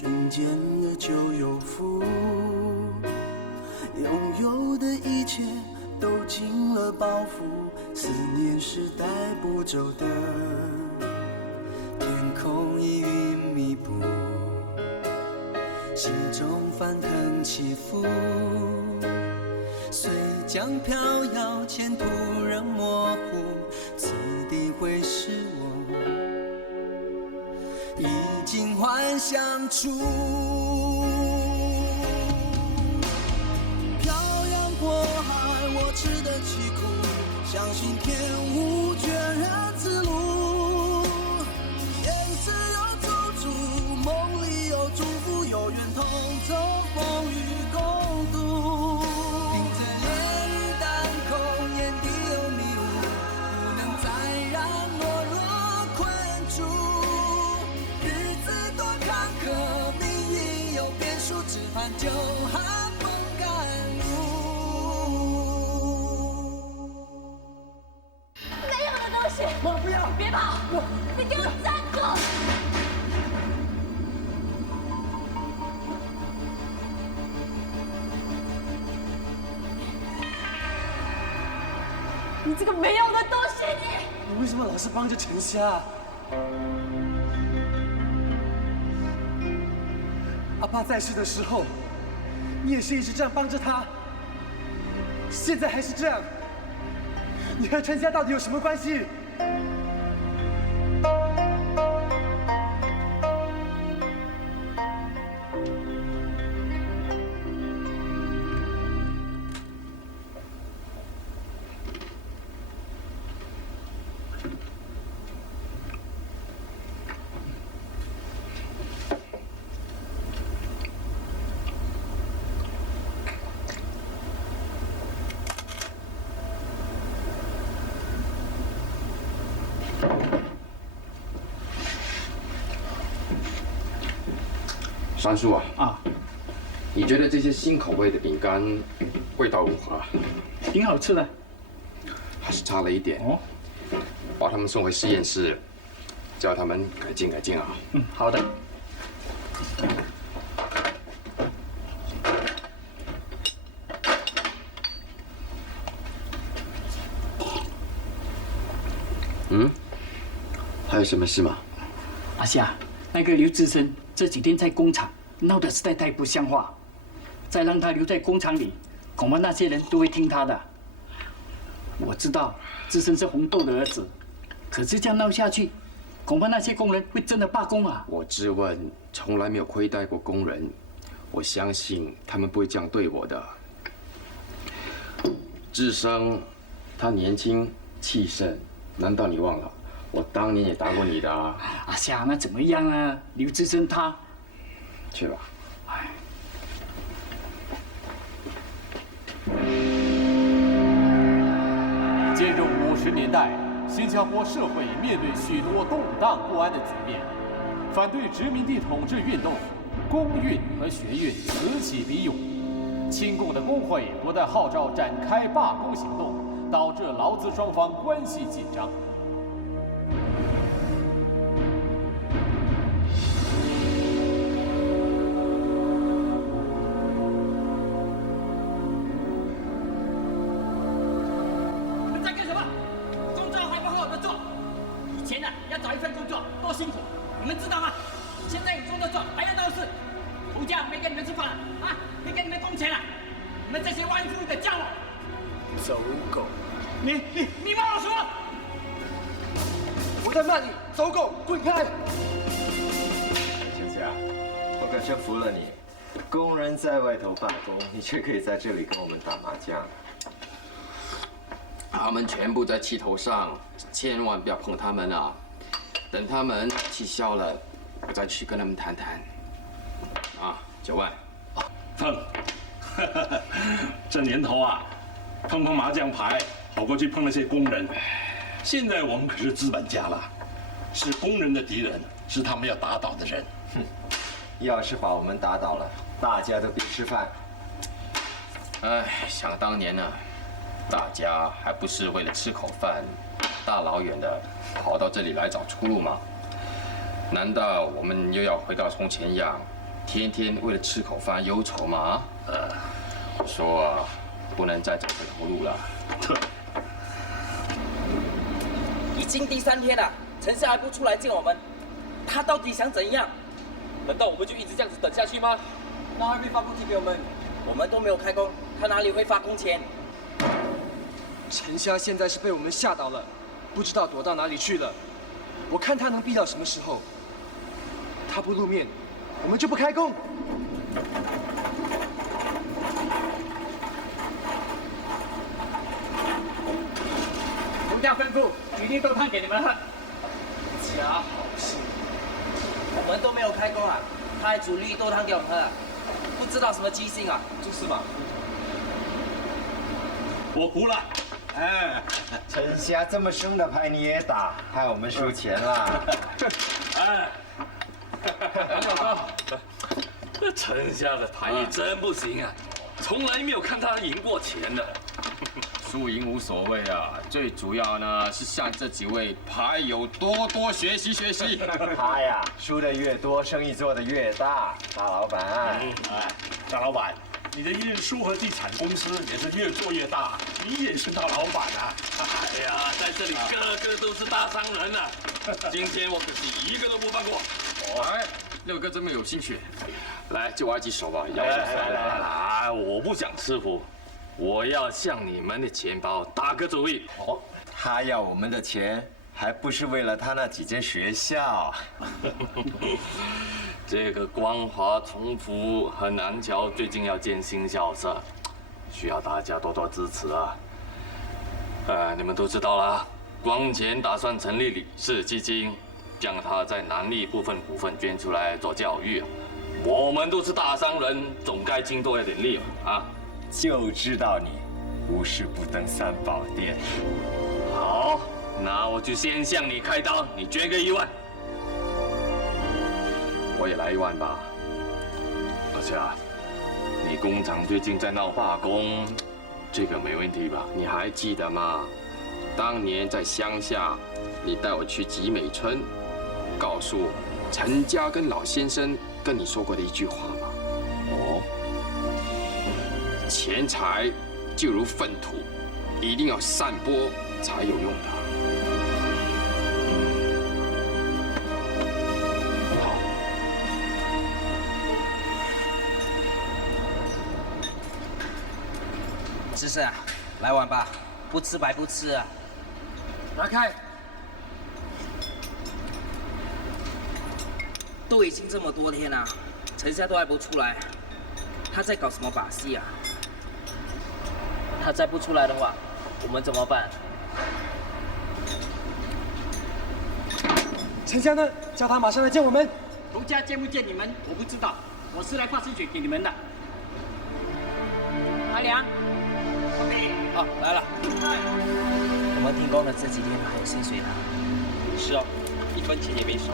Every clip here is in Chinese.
瞬间的就有福，拥有的一切都进了包袱，思念是带不走的，天空已云密布，心中翻腾起伏，随江飘摇，前途仍模糊，此地会是我已经幻想出。漂洋过海，我吃得起苦，相信天无绝人之路。现实有处处，梦里有祝福，有缘同走风雨共度。凭着烈日当空，眼底有迷雾，不能再让懦弱困住。日子多坎坷，命运有变数，只盼就寒风甘露。没有的东西，妈，不要！别跑！你给我站住！你这个没用的东西，你为什么老是帮着陈虾？阿爸在世的时候，你也是一直这样帮着他，现在还是这样，你和陈虾到底有什么关系？山叔啊，你觉得这些新口味的饼干味道如何？挺好吃的，还是差了一点哦。把他们送回实验室，叫他们改进改进啊。嗯，好的。嗯，还有什么事吗？阿夏，那个刘志生这几天在工厂闹得实在太不像话，再让他留在工厂里，恐怕那些人都会听他的。我知道志生是红豆的儿子，可是这样闹下去，恐怕那些工人会真的罢工啊！我质问，从来没有亏待过工人，我相信他们不会这样对我的。志生，他年轻气盛，难道你忘了？我当年也打过你的啊！阿夏，那怎么样啊？刘志生他，去吧。哎，进入50年代，新加坡社会面对许多动荡不安的局面，反对殖民地统治运动，工运和学运此起彼涌，亲共的工会不但号召展开罢工行动，导致劳资双方关系紧张。走狗！你骂我什么？我在骂你，走狗，滚开！陈家，我可真服了你。工人在外头罢工，你却可以在这里跟我们打麻将。他们全部在气头上，千万不要碰他们啊！等他们气消了，我再去跟他们谈谈。啊，9万。碰，这年头啊，碰碰麻将牌好过去碰那些工人。现在我们可是资本家了，是工人的敌人，是他们要打倒的人。哼，要是把我们打倒了，大家都别吃饭。哎，想当年呢，大家还不是为了吃口饭，大老远的跑到这里来找出路吗？难道我们又要回到从前一样，天天为了吃口饭忧愁嘛？我说啊，不能再走回头路了。已经第3天了，陈夏还不出来见我们，他到底想怎样？难道我们就一直这样子等下去吗？那还没发工资给我们，我们都没有开工，他哪里会发工钱？陈虾现在是被我们吓倒了，不知道躲到哪里去了。我看他能逼到什么时候。他不露面，我们就不开工。奴家吩咐举例豆汤给你们喝。假好心。我们都没有开工啊，他还煮绿豆汤给我们喝，不知道什么居心啊！就是嘛。我服了。哎，陈虾这么凶的牌你也打，害我们输钱了。哎，老哥，这陈家的牌艺真不行啊，从来没有看他赢过钱的。输赢无所谓啊，最主要呢是向这几位牌友多多学习学习。他呀，输的越多，生意做得越大。大老板，哎，大老板，你的运输和地产公司也是越做越大，你也是大老板啊！哎呀，在这里个个都是大商人啊！今天我可是一个都不放过。哎，6哥这么有兴趣，来就玩几手吧，摇手来，我不想吃苦，我要向你们的钱包打个主意。他要我们的钱，还不是为了他那几间学校。这个光华重福和南桥最近要建新校舍，需要大家多多支持啊！你们都知道啦，光前打算成立理事基金，将他在南力部分股份捐出来做教育。我们都是大商人，总该尽多一点力啊！就知道你无事不登三宝殿。好，那我就先向你开刀，你捐个1万。我也来1万吧。而且啊，你工厂最近在闹罢工，这个没问题吧？你还记得吗？当年在乡下，你带我去集美村，告诉陈家跟老先生跟你说过的一句话吗？哦，钱财就如粪土，一定要散播才有用的。芝士啊，来碗吧，不吃白不吃啊！拿开！都已经这么多天了，陈夏都还不出来，他在搞什么把戏啊？他再不出来的话，我们怎么办？陈香呢？叫他马上来见我们。奴家见不见你们，我不知道，我是来发薪水给你们的。阿良。哦，来了。我们停工的这几天还有薪水拿。是哦，1分钱也没少。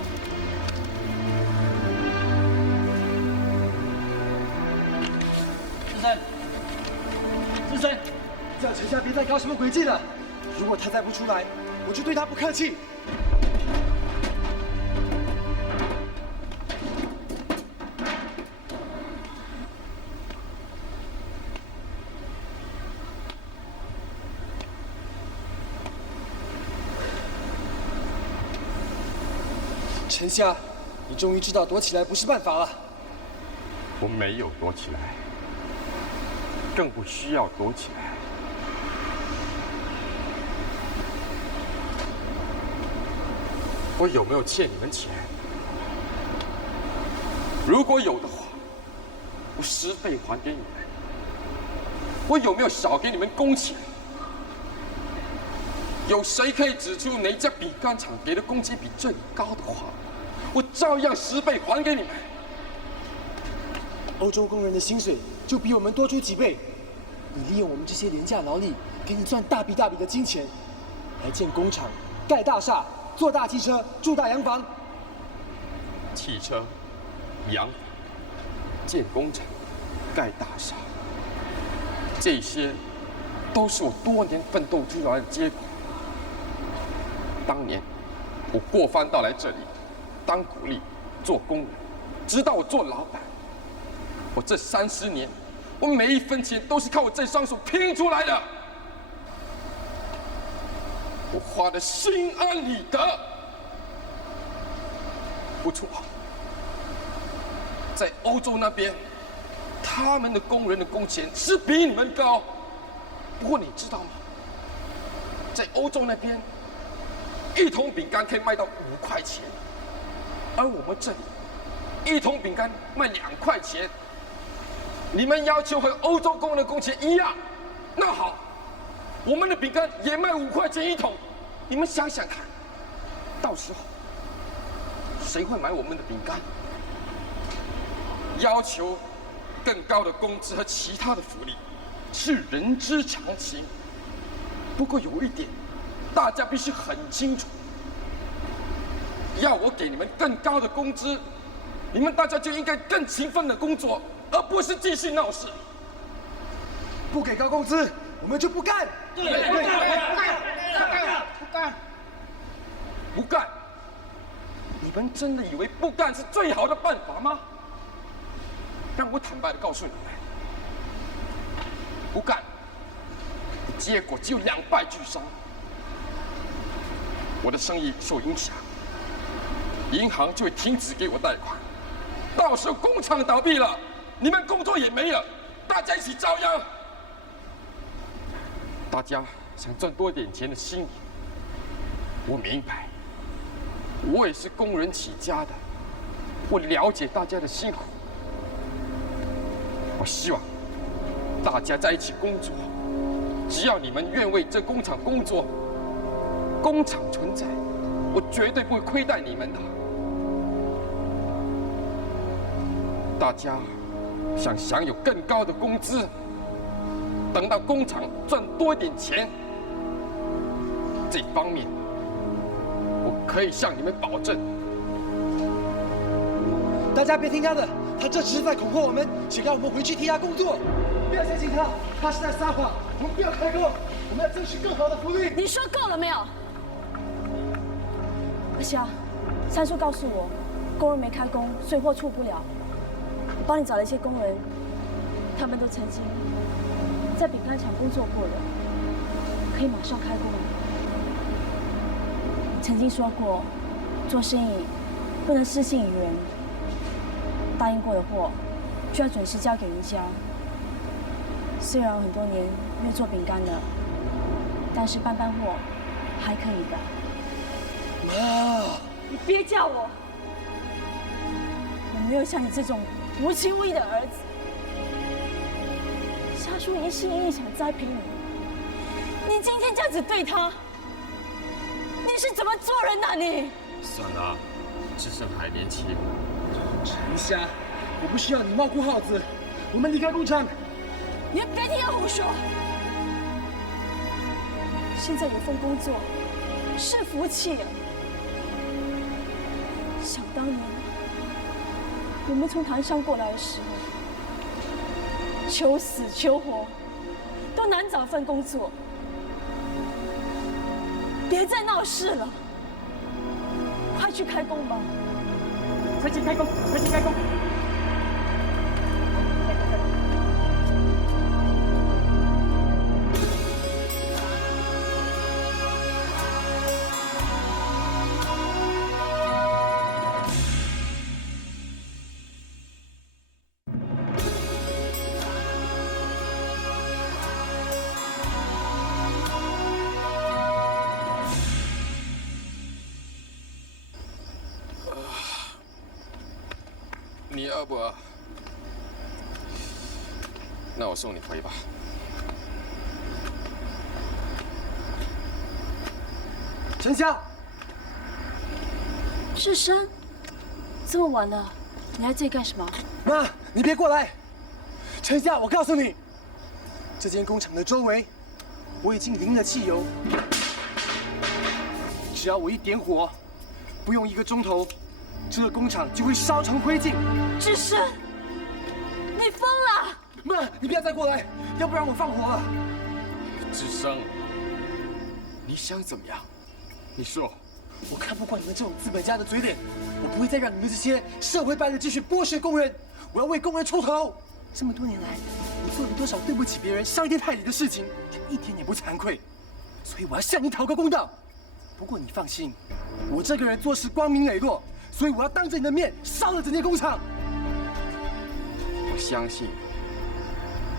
志深，叫陈夏别再搞什么诡计了。如果他再不出来，我就对他不客气。陈夏，你终于知道躲起来不是办法了。我没有躲起来，更不需要躲起来。我有没有欠你们钱？如果有的话，我10倍还给你们。我有没有少给你们工钱？有谁可以指出哪家饼干厂给的工资比这里高的话，我照样10倍还给你们。欧洲工人的薪水就比我们多出几倍，你利用我们这些廉价劳力，给你赚大笔大笔的金钱，来建工厂、盖大厦、坐大汽车、住大洋房。汽车、洋房、建工厂、盖大厦，这些都是我多年奋斗出来的结果。当年我过番到来这里当苦力、做工人，直到我做老板，我这30年，我每一分钱都是靠我这双手拼出来的，我花得心安理得。不错，在欧洲那边，他们的工人的工钱是比你们高。不过你知道吗？在欧洲那边，一桶饼干可以卖到5块钱，而我们这里一桶饼干卖2块钱。你们要求和欧洲工人的工钱一样，那好，我们的饼干也卖5块钱一桶。你们想想看，到时候谁会买我们的饼干？要求更高的工资和其他的福利是人之常情。不过有一点，大家必须很清楚：要我给你们更高的工资，你们大家就应该更勤奋的工作，而不是继续闹事。不给高工资，我们就不干。不干！你们真的以为不干是最好的办法吗？让我坦白的告诉你们，不干，结果只有2败俱伤。我的生意受影响，银行就会停止给我贷款，到时候工厂倒闭了，你们工作也没了，大家一起遭殃。大家想赚多点钱的心理，我明白。我也是工人起家的，我了解大家的辛苦。我希望大家在一起工作，只要你们愿为这工厂工作，工厂存在，我绝对不会亏待你们的。大家想享有更高的工资，等到工厂赚多一点钱，这方面我可以向你们保证。大家别听他的，他这只是在恐吓我们，想让我们回去替他工作。不要相信他，他是在撒谎。我们不要开工，我们要争取更好的福利。你说够了没有？阿霞，三叔告诉我，工人没开工，所以货出不了。我帮你找了一些工人，他们都曾经在饼干厂工作过的，可以马上开工。你曾经说过，做生意不能失信于人，答应过的货就要准时交给人家。虽然很多年没有做饼干了，但是搬货还可以的。妈，你别叫我，我没有像你这种无情无义的儿子。夏叔一心一意想栽培你，你今天这样子对他，你是怎么做人的你？算了，志胜还年轻。陈霞，我不需要你冒孤耗子，我们离开工厂。你别听他胡说。现在有份工作是福气。想当年，我们从台上过来的时候，求死求活，都难找份工作。别再闹事了，快去开工吧！快去开工，快去开工！你饿不饿？那我送你回吧。陈霞，志生，这么晚了，你来这里干什么？妈，你别过来！陈霞，我告诉你，这间工厂的周围，我已经淋了汽油。只要我一点火，不用1个钟头，这个工厂就会烧成灰烬。志生，你疯了！妈，你不要再过来，要不然我放火了。志生，你想怎么样？你说。我看不惯你们这种资本家的嘴脸，我不会再让你们这些社会败类继续剥削工人。我要为工人出头。这么多年来，你做了多少对不起别人、伤天害理的事情，一点也不惭愧。所以我要向你讨个公道。不过你放心，我这个人做事光明磊落，所以我要当着你的面烧了整间工厂。我相信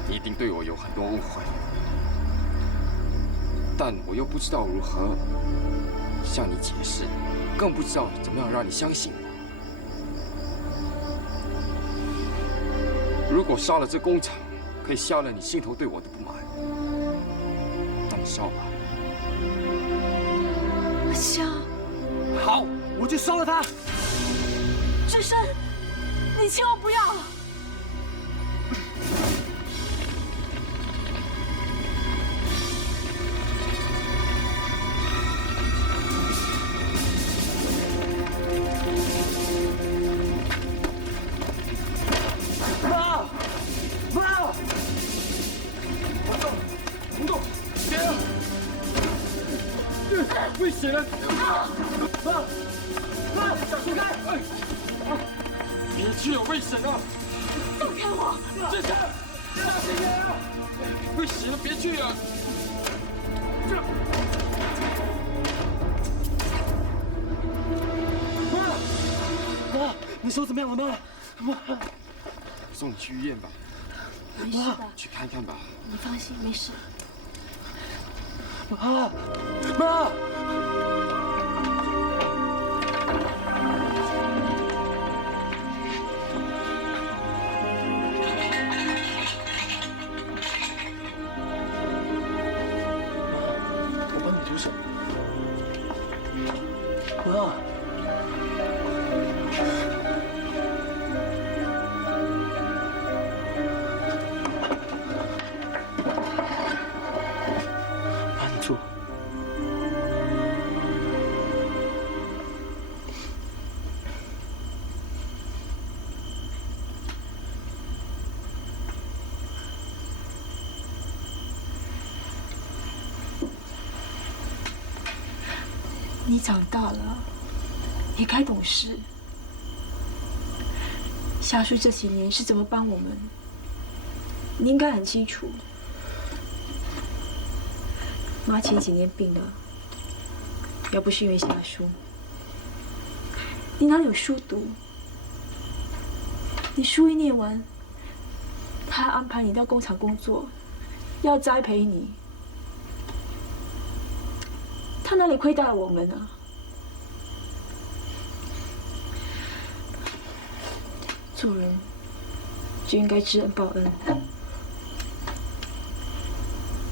你一定对我有很多误会，但我又不知道如何向你解释，更不知道怎么样让你相信我。如果烧了这工厂，可以消了你心头对我的不满，那你烧吧。香，好，我就烧了它。志深，你千万不要！妈，妈，不动，不动，别！危险了！妈，妈，小心开！哎，别去，有危险啊！放开我！志深，小心点啊！危险了，别去啊！妈，你手怎么样了，妈？妈，送你去医院吧。没事的，去看看吧。你放心，没事。妈，妈。我帮你涂手。妈。妈，你坐。你长大了，也该懂事。夏叔这几年是怎么帮我们，你应该很清楚。妈前几年病了，要不是因为夏叔，你哪里有书读？你书一念完，他还安排你到工厂工作，要栽培你。他哪里亏待了我们啊？做人就应该知恩报恩。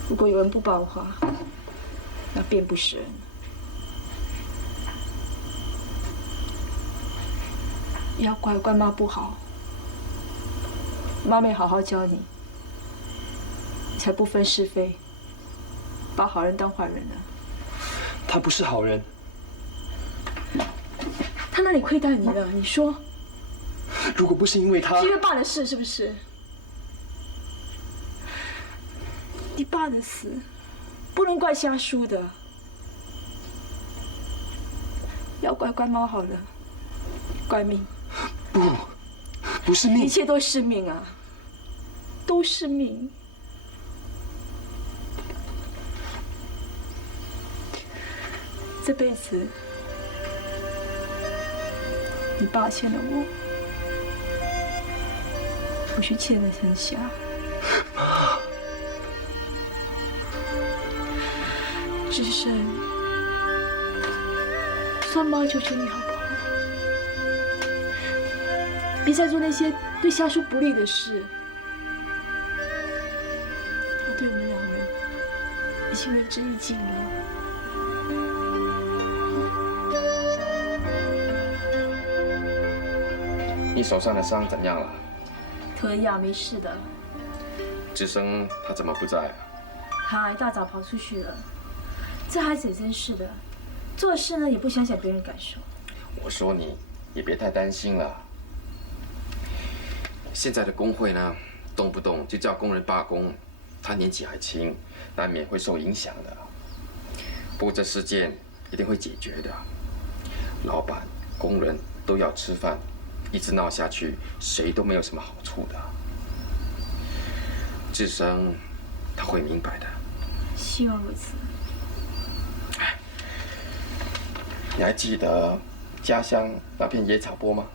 如果有人不报的话，那便不是人。要怪妈不好，妈没好好教你，才不分是非，把好人当坏人了。他不是好人。他哪里亏待你了？你说。如果不是因为他，是因为爸的事，是不是？你爸的死，不能怪夏叔的，要怪猫好了，怪命。不是命，一切都是命啊，都是命。这辈子，你爸欠了我，我去欠了陈霞。妈，志深，算妈求求你好不好？别再做那些对夏叔不利的事。他对我们两人已经仁至义尽了。你手上的伤怎样了？可以啊，没事的。志生他怎么不在啊？他一大早跑出去了。这孩子也真是的，做事呢也不想想别人感受。我说你也别太担心了。现在的工会呢，动不动就叫工人罢工，他年纪还轻，难免会受影响的。不过这事件一定会解决的。老板、工人都要吃饭，一直闹下去，谁都没有什么好处的。志生他会明白的。希望如此。你还记得家乡那片野草坡吗？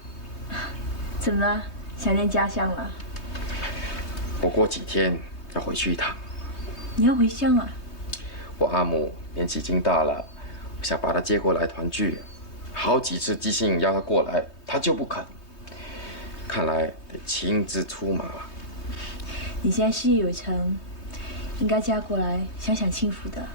怎么了？想念家乡了？我过几天要回去一趟。你要回乡啊？我阿母年纪已经大了，我想把她接过来团聚。好几次寄信要她过来，她就不肯。看来得亲自出马了。你现在事业有成，应该嫁过来享享清福的。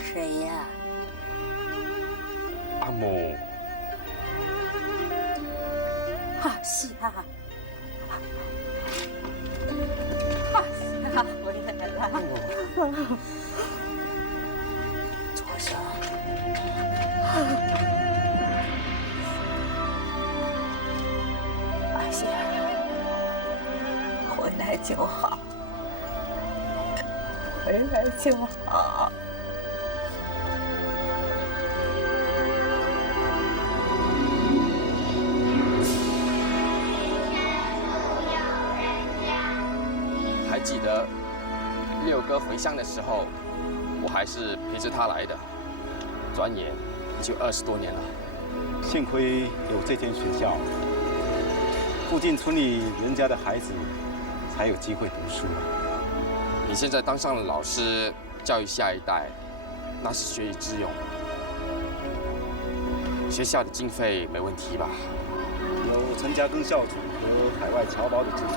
谁呀？阿母。阿夏，阿夏回来了。左手。阿夏，回来就好，回来就好。还记得六哥回乡的时候，我还是陪着他来的。转眼就20多年了。幸亏有这间学校，附近村里人家的孩子才有机会读书。你现在当上了老师，教育下一代，那是学以致用。学校的经费没问题吧？有陈嘉庚校主和海外侨胞的资助，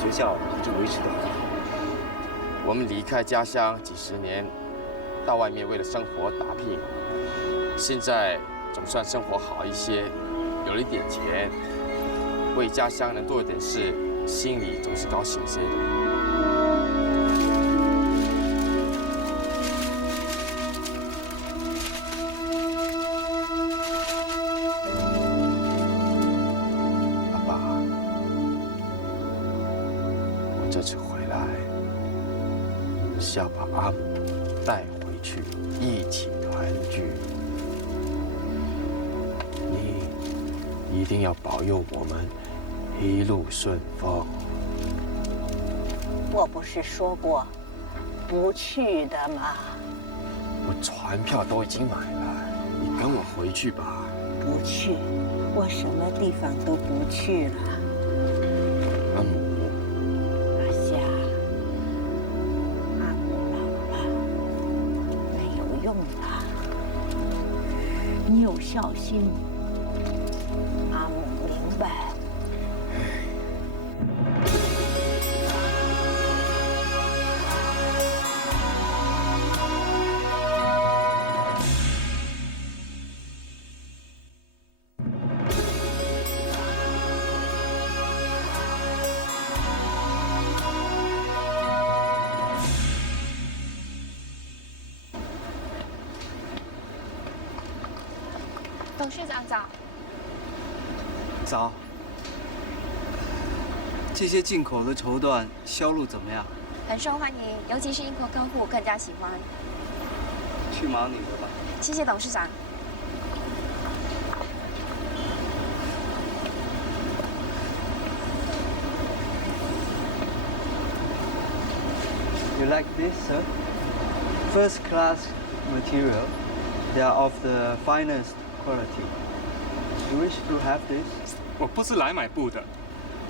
学校一直维持得很好。我们离开家乡几十年，到外面为了生活打拼，现在总算生活好一些，有了一点钱，为家乡能做一点事，心里总是高兴些的。要把阿母带回去，一起团聚。你一定要保佑我们一路顺风。我不是说过不去的吗？我船票都已经买了，你跟我回去吧。不去，我什么地方都不去了。阿母。你有孝心，阿母明白。董事长早。早。这些进口的绸缎销路怎么样？很受欢迎，尤其是英国客户更加喜欢。去忙你的吧。谢谢董事长。You like this, sir? First class material. They are of the finest quality. You wish to have this? 我不是来买布的。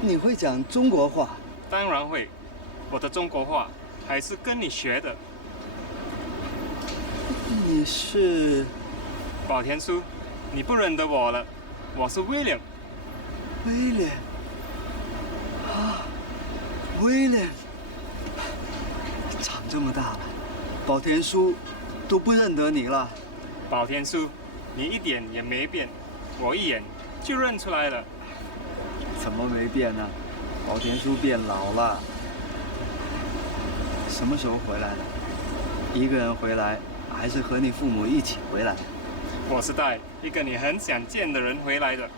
你会讲中国话？当然会，我的中国话还是跟你学的。是？宝田叔，你不认得我了，我是 William。William。William。长这么大了，宝田叔都不认得你了。宝田叔，你一点也没变，我一眼就认出来了。怎么没变呢？宝田叔变老了。什么时候回来的？一个人回来，还是和你父母一起回来？我是带一个你很想见的人回来的。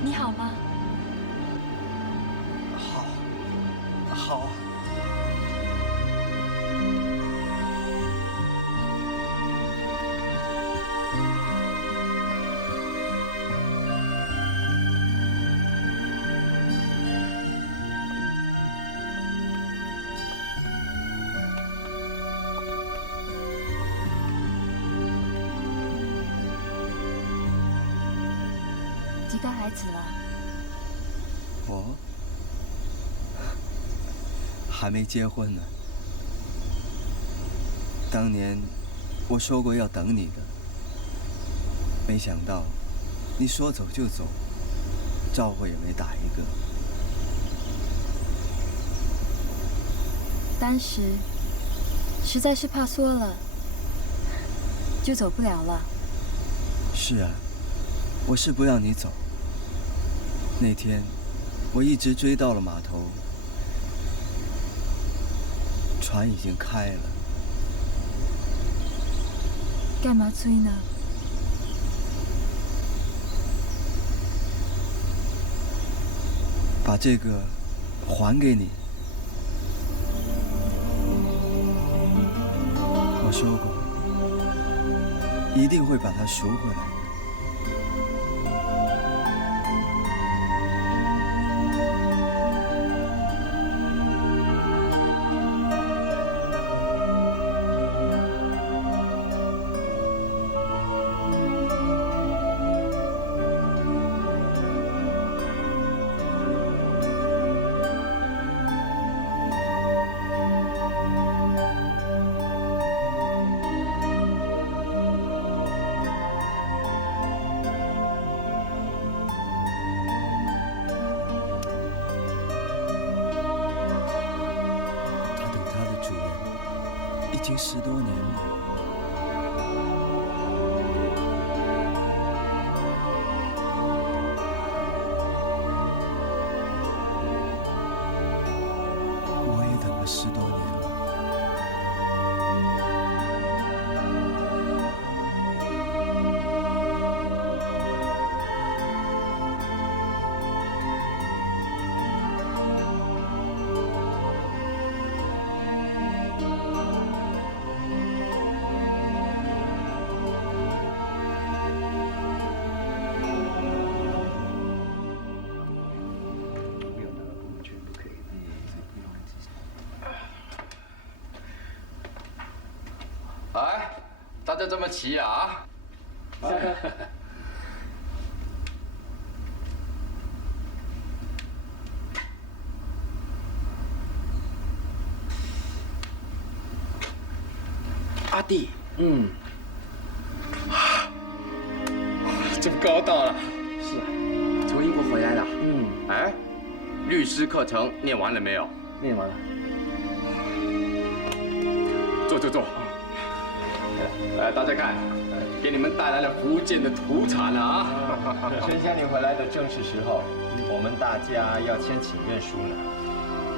你好吗？好。几个孩子了？我还没结婚呢。当年我说过要等你的，没想到你说走就走，招呼也没打一个。当时实在是怕缩了，就走不了了。是啊，我是不让你走。那天我一直追到了码头，船已经开了。干嘛追呢？把这个还给你。我说过，一定会把它赎回来。已经10多年了。我也等了10多年了。哎，大家这么齐啊！阿弟，真高大了。是，从英国回来了。哎，律师课程念完了没有？念完了。坐。来，大家看，给你们带来了福建的土产啊！春香，你回来的正是时候，我们大家要签请愿书呢。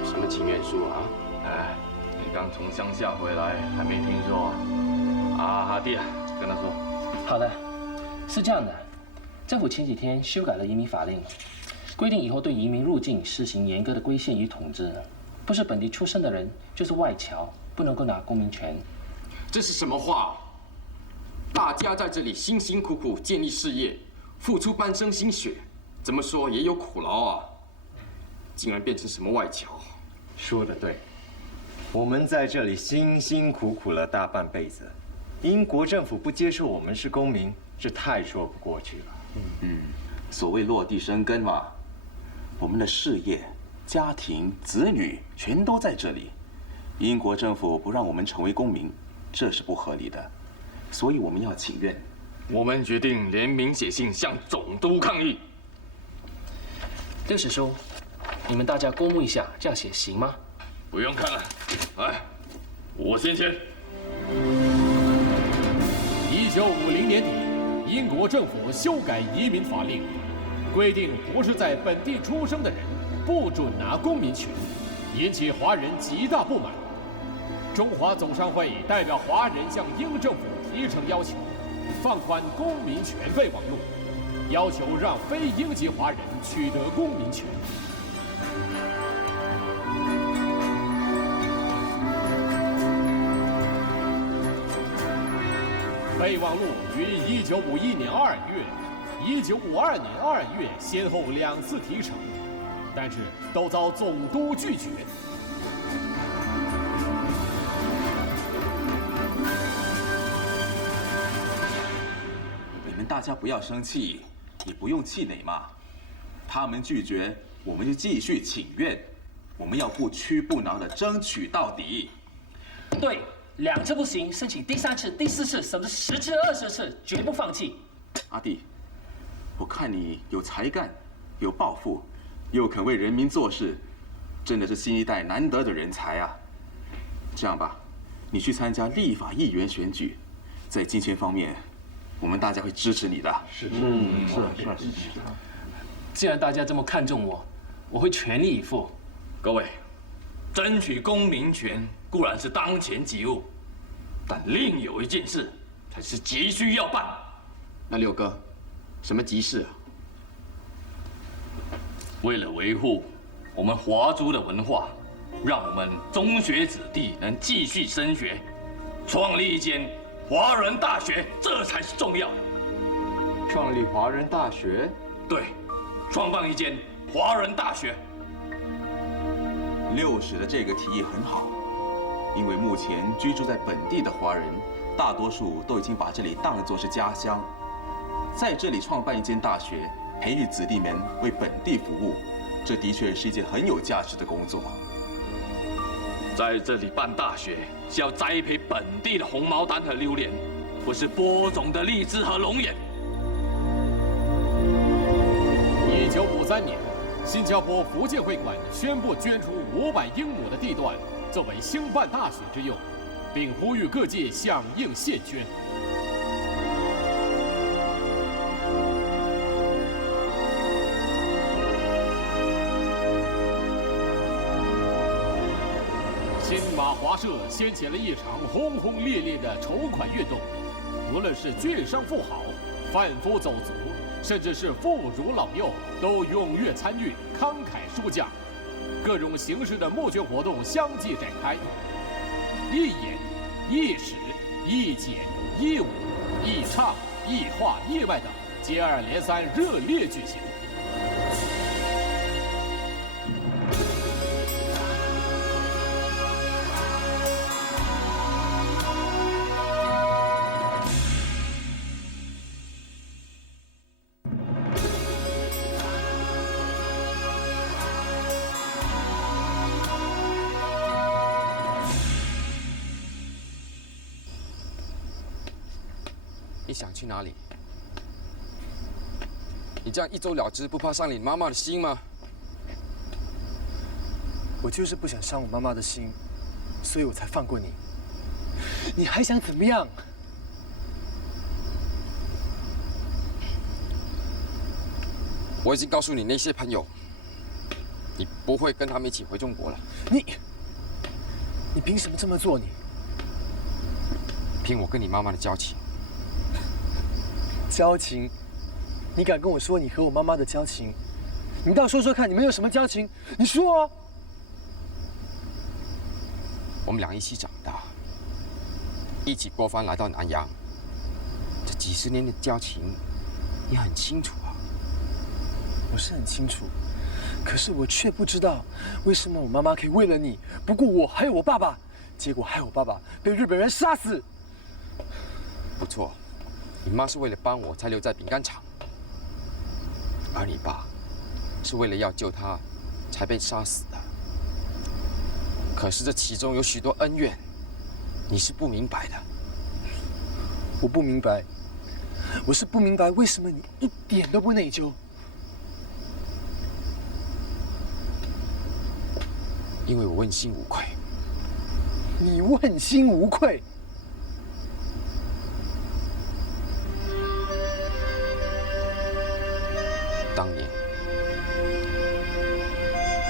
什么请愿书啊？哎，你刚从乡下回来，还没听说啊？阿弟，跟他说。好的，是这样的，政府前几天修改了移民法令，规定以后对移民入境实行严格的规限与统治，不是本地出生的人，就是外侨，不能够拿公民权。这是什么话？大家在这里辛辛苦苦建立事业，付出半生心血，怎么说也有苦劳啊，竟然变成什么外侨？说得对，我们在这里辛辛苦苦了大半辈子，英国政府不接受我们是公民，这太说不过去了。所谓落地生根嘛，我们的事业、家庭、子女全都在这里，英国政府不让我们成为公民，这是不合理的，所以我们要请愿。我们决定联名写信向总督抗议。六史叔，你们大家公布一下，这样写行吗？不用看了，来，我先签。1950年底，英国政府修改移民法令，规定不是在本地出生的人不准拿公民权，引起华人极大不满。中华总商会代表华人向英政府提呈要求，放宽公民权备忘录，要求让非英籍华人取得公民权。备忘录于1951年2月、1952年2月先后2次提呈，但是都遭总督拒绝。你们大家不要生气，也不用气馁嘛。他们拒绝，我们就继续请愿，我们要不屈不挠的争取到底。对，2次不行，申请第3次、第4次，甚至10次、20次，绝不放弃。阿弟，我看你有才干，有抱负，又肯为人民做事，真的是新一代难得的人才啊！这样吧，你去参加立法议员选举，在金钱方面，我们大家会支持你的。是。既然大家这么看重我，我会全力以赴。各位，争取公民权固然是当前急务，但另有一件事才是急需要办。那六哥，什么急事啊？为了维护我们华族的文化，让我们中学子弟能继续升学，创立一间华人大学，这才是重要的。创立华人大学？对，创办一间华人大学。六史的这个提议很好，因为目前居住在本地的华人，大多数都已经把这里当作是家乡，在这里创办一间大学，培育子弟们为本地服务，这的确是一件很有价值的工作。在这里办大学是要栽培本地的红毛丹和榴莲，不是播种的荔枝和龙眼。1953年，新加坡福建会馆宣布捐出500英亩的地段作为兴办大学之用，并呼吁各界响应献捐。新马华社掀起了一场轰轰烈烈的筹款运动，无论是券商富豪、贩夫走卒，甚至是妇孺老幼，都踊跃参与，慷慨书价，各种形式的募捐活动相继展开。一演、一史、一简、一舞、一唱、一画、一卖等接二连三，热烈举行。你想去哪里？你这样一走了之，不怕伤你妈妈的心吗？我就是不想伤我妈妈的心，所以我才放过你。你还想怎么样？我已经告诉你那些朋友，你不会跟他们一起回中国了。你凭什么这么做？你凭我跟你妈妈的交情。交情？你敢跟我说你和我妈妈的交情？你倒说说看，你们有什么交情？你说啊！我们俩一起长大，一起过番来到南洋，几10年的交情，你很清楚啊。我是很清楚，可是我却不知道为什么我妈妈可以为了你不顾我还有我爸爸，结果害我爸爸被日本人杀死。不错，你妈是为了帮我才留在饼干厂，而你爸是为了要救她才被杀死的。可是这其中有许多恩怨，你是不明白的。我不明白，我是不明白为什么你一点都不内疚。因为我问心无愧。你问心无愧？当年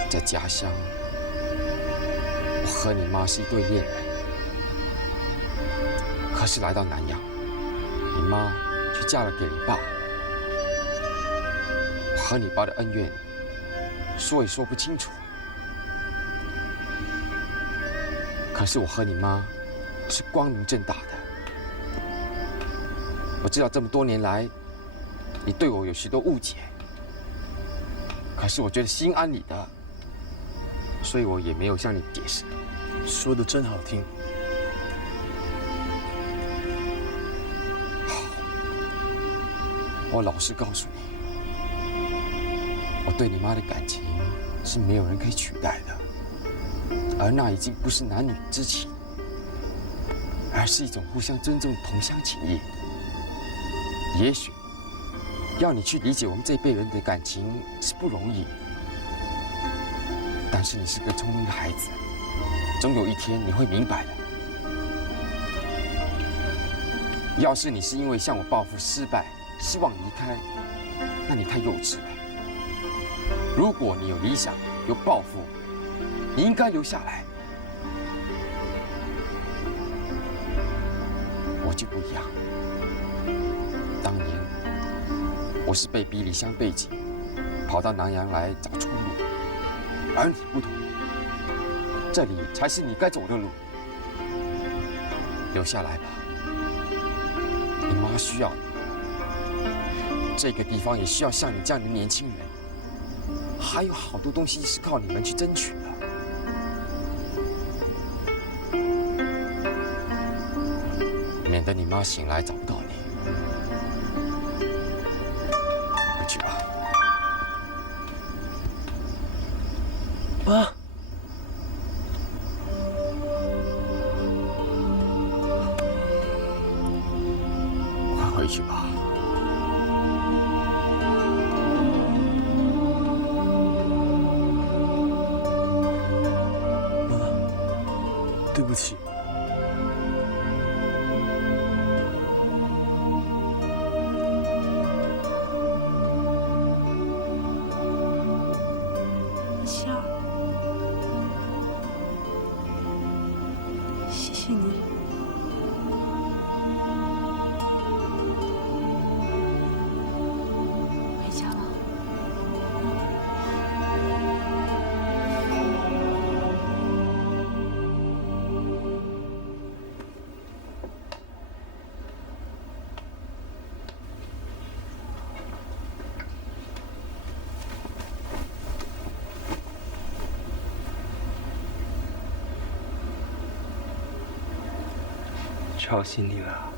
在家乡，我和你妈是一对恋人。可是来到南洋，你妈却嫁了给你爸。我和你爸的恩怨，说也说不清楚。可是我和你妈是光明正大的。我知道这么多年来，你对我有许多误解。可是我觉得心安理得，所以我也没有向你解释。说的真好听。好，我老实告诉你，我对你妈的感情是没有人可以取代的。而那已经不是男女之情，而是一种互相尊重的同乡情谊。也许要你去理解我们这一辈人的感情是不容易，但是你是个聪明的孩子，总有一天你会明白的。要是你是因为向我报复失败，希望离开，那你太幼稚了。如果你有理想，有抱负，你应该留下来。我就不一样。当年我是被逼离乡背井，跑到南洋来找出路，而你不同，这里才是你该走的路。留下来吧，你妈需要你，这个地方也需要像你这样的年轻人。还有好多东西是靠你们去争取的。免得你妈醒来找不到你。回去吧。妈。快回去吧。对不起。笑，谢谢你。回家了。吵醒你了。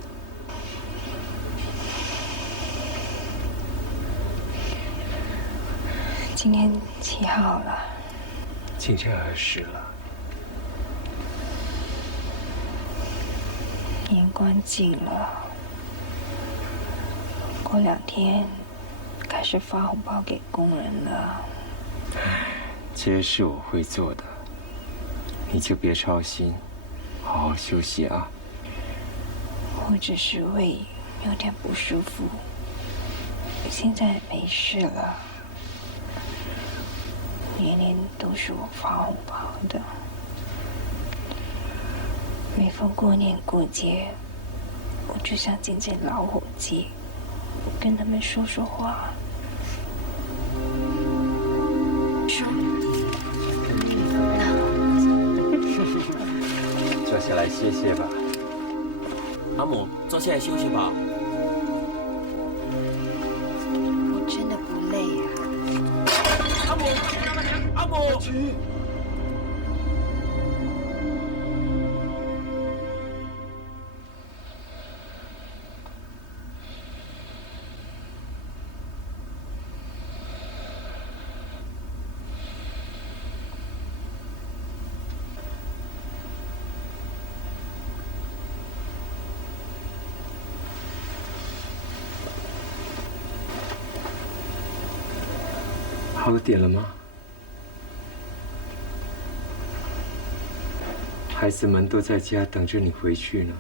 今天几号了？今天20了。年关近了，过2天开始发红包给工人了。这些事我会做的，你就别操心，好好休息啊。我只是胃有点不舒服，现在没事了。年年都是我发红包的，每逢过年过节，我就像见见老伙计，跟他们说说话。说，坐下来歇歇吧。阿母，坐下来休息吧。菊。好点了吗？孩子们都在家等着你回去呢。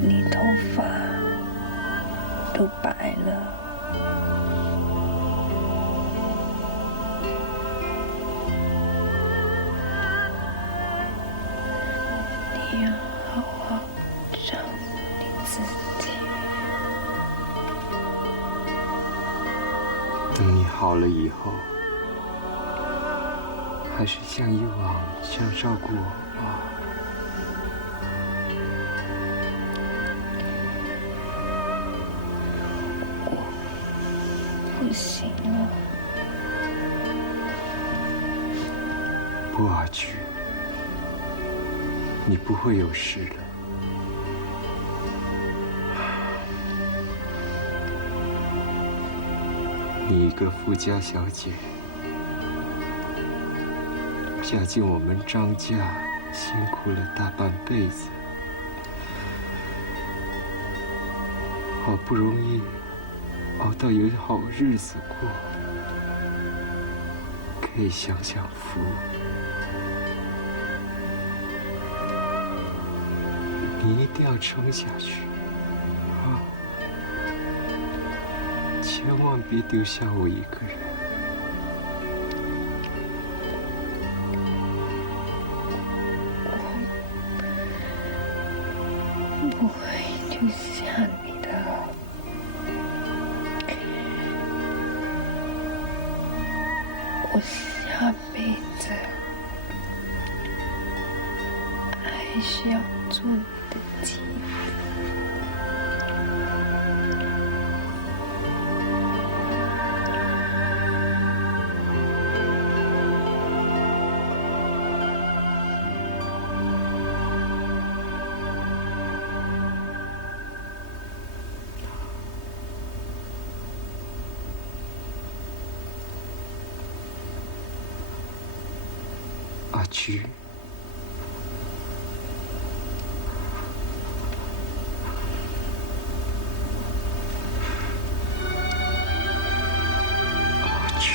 你头发都白了。你要好好照顾你自己。等你好了以后，还是像以往这样照顾我吧。不行了。不，阿菊，你不会有事的。你一个富家小姐，嫁进我们张家，辛苦了大半辈子，好不容易熬到有好日子过，可以享享福。你一定要撑下去，啊！千万别丢下我一个人。我不会丢下你的。我下辈子还是要做你的妻子。阿菊，阿菊，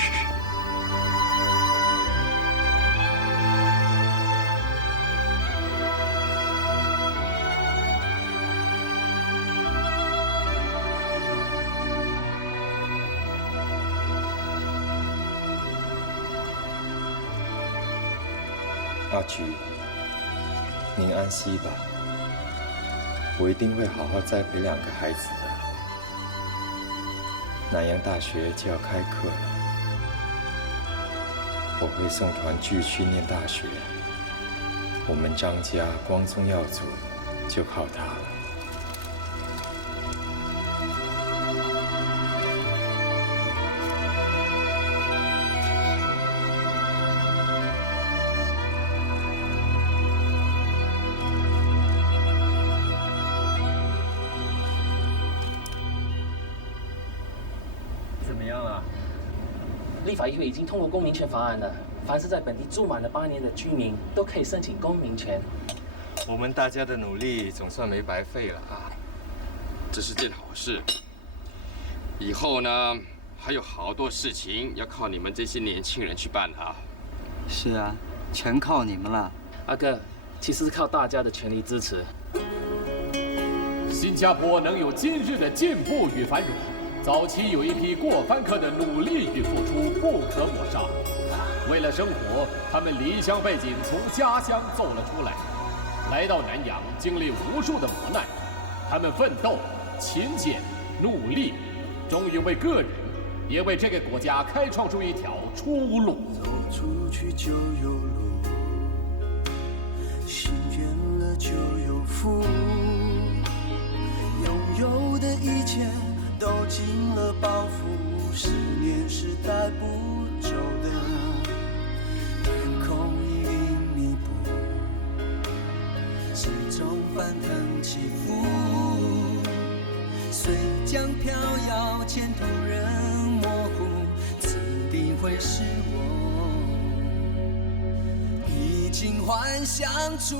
阿菊，您安息吧，我一定会好好栽培2个孩子的。南洋大学就要开课了，我会送团聚去念大学。我们张家光宗耀祖就靠他了。怎么样啊？立法议会已经通过公民权法案了，凡是在本地住满了8年的居民都可以申请公民权。我们大家的努力总算没白费了啊！这是件好事。以后呢，还有好多事情要靠你们这些年轻人去办啊。是啊，全靠你们了。阿哥，其实是靠大家的全力支持。新加坡能有今日的进步与繁荣，早期有一批过番客的努力与付出不可抹杀。为了生活，他们离乡背井，从家乡走了出来，来到南洋，经历无数的磨难。他们奋斗、勤俭、努力，终于为个人，也为这个国家开创出一条出路。走出去就有路，心远了就有福。切都进了包袱，10年是带不走的，天空已弥补，始终翻腾起伏，随江飘摇，前途仍模糊，此定会是我已经幻想出。